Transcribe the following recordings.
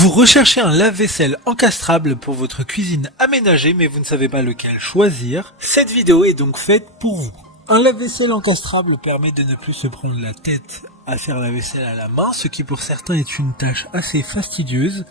Vous recherchez un lave-vaisselle encastrable pour votre cuisine aménagée mais vous ne savez pas lequel choisir. Cette vidéo est donc faite pour vous. Un lave-vaisselle encastrable permet de ne plus se prendre la tête à faire la vaisselle à la main, ce qui pour certains est une tâche assez fastidieuse.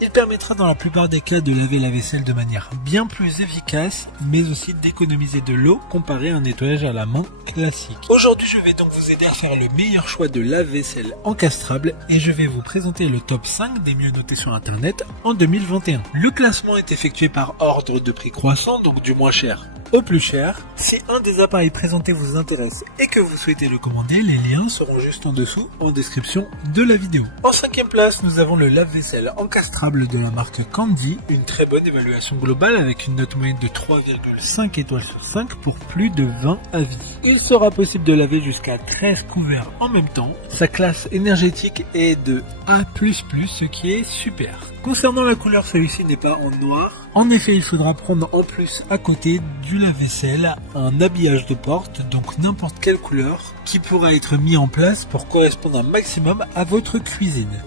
Il permettra dans la plupart des cas de laver la vaisselle de manière bien plus efficace, mais aussi d'économiser de l'eau comparé à un nettoyage à la main classique. Aujourd'hui, je vais donc vous aider à faire le meilleur choix de lave-vaisselle encastrable et je vais vous présenter le top 5 des mieux notés sur internet en 2021. Le classement est effectué par ordre de prix croissant, donc du moins cher au plus cher. Si un des appareils présentés vous intéresse et que vous souhaitez le commander, les liens seront juste en dessous en description de la vidéo. En 5e place, nous avons le lave-vaisselle encastrable de la marque Candy, une très bonne évaluation globale avec une note moyenne de 3,5 étoiles sur 5 pour plus de 20 avis. Il sera possible de laver jusqu'à 13 couverts en même temps. Sa classe énergétique est de A++, ce qui est super. Concernant la couleur, celui-ci n'est pas en noir. En effet, il faudra prendre en plus à côté du lave-vaisselle un habillage de porte, donc n'importe quelle couleur, qui pourra être mis en place pour correspondre un maximum à votre cuisine.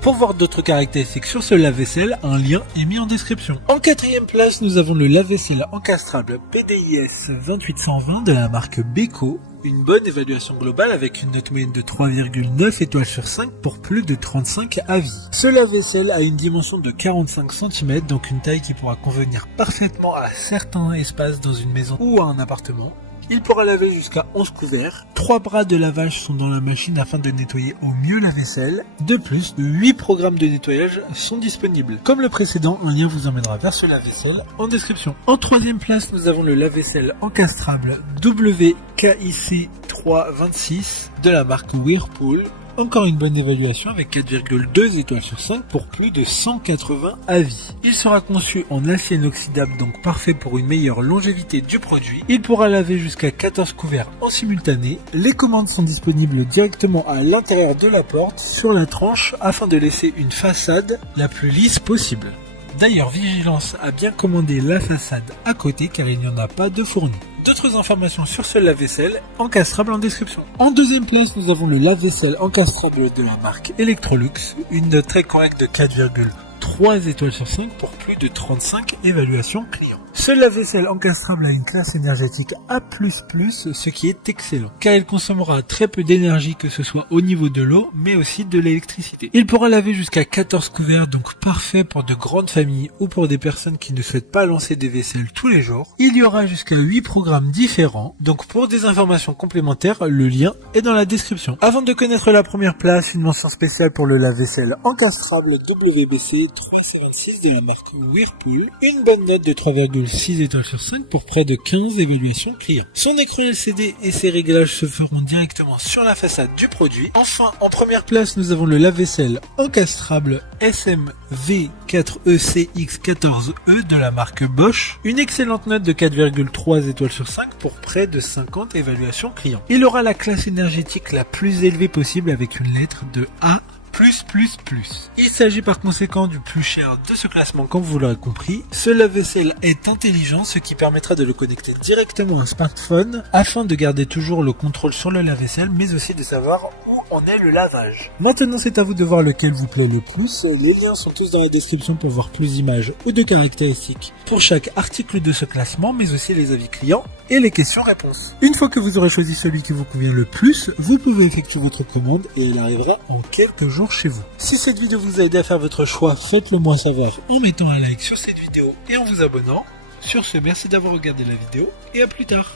Pour voir d'autres caractéristiques sur ce lave-vaisselle, un lien est mis en description. En 4e place, nous avons le lave-vaisselle encastrable PDIS 2820 de la marque Beko. Une bonne évaluation globale avec une note moyenne de 3,9 étoiles sur 5 pour plus de 35 avis. Ce lave-vaisselle a une dimension de 45 cm, donc une taille qui pourra convenir parfaitement à certains espaces dans une maison ou à un appartement. Il pourra laver jusqu'à 11 couverts. 3 bras de lavage sont dans la machine afin de nettoyer au mieux la vaisselle. De plus, 8 programmes de nettoyage sont disponibles. Comme le précédent, un lien vous emmènera vers ce lave-vaisselle en description. En 3e place, nous avons le lave-vaisselle encastrable WKIC 326 de la marque Whirlpool. Encore une bonne évaluation avec 4,2 étoiles sur 5 pour plus de 180 avis. Il sera conçu en acier inoxydable, donc parfait pour une meilleure longévité du produit. Il pourra laver jusqu'à 14 couverts en simultané. Les commandes sont disponibles directement à l'intérieur de la porte sur la tranche afin de laisser une façade la plus lisse possible. D'ailleurs, vigilance à bien commander la façade à côté car il n'y en a pas de fourni. D'autres informations sur ce lave-vaisselle encastrable en description. En 2e place, nous avons le lave-vaisselle encastrable de la marque Electrolux, une note très correcte de 4,3 étoiles sur 5 pour plus de 35 évaluations clients. Ce lave-vaisselle encastrable a une classe énergétique A++, ce qui est excellent, car il consommera très peu d'énergie que ce soit au niveau de l'eau, mais aussi de l'électricité. Il pourra laver jusqu'à 14 couverts, donc parfait pour de grandes familles ou pour des personnes qui ne souhaitent pas lancer des vaisselles tous les jours. Il y aura jusqu'à 8 programmes différents, donc pour des informations complémentaires, le lien est dans la description. Avant de connaître la première place, une mention spéciale pour le lave-vaisselle encastrable WBC 326 de la marque Whirlpool, une bonne note de 3,6 étoiles sur 5 pour près de 15 évaluations clients. Son écran LCD et ses réglages se feront directement sur la façade du produit. Enfin, en première place, nous avons le lave-vaisselle encastrable SMV4ECX14E de la marque Bosch. Une excellente note de 4,3 étoiles sur 5 pour près de 50 évaluations clients. Il aura la classe énergétique la plus élevée possible avec une lettre de A+++. Il s'agit par conséquent du plus cher de ce classement comme vous l'aurez compris. Ce lave-vaisselle est intelligent, ce qui permettra de le connecter directement à un smartphone afin de garder toujours le contrôle sur le lave-vaisselle mais aussi de savoir où en est le lavage. Maintenant c'est à vous de voir lequel vous plaît le plus. Les liens sont tous dans la description pour voir plus d'images ou de caractéristiques pour chaque article de ce classement mais aussi les avis clients et les questions-réponses. Une fois que vous aurez choisi celui qui vous convient le plus, vous pouvez effectuer votre commande et elle arrivera en quelques jours chez vous. Si cette vidéo vous a aidé à faire votre choix, faites-le moi savoir en mettant un like sur cette vidéo et en vous abonnant. Sur ce, merci d'avoir regardé la vidéo et à plus tard.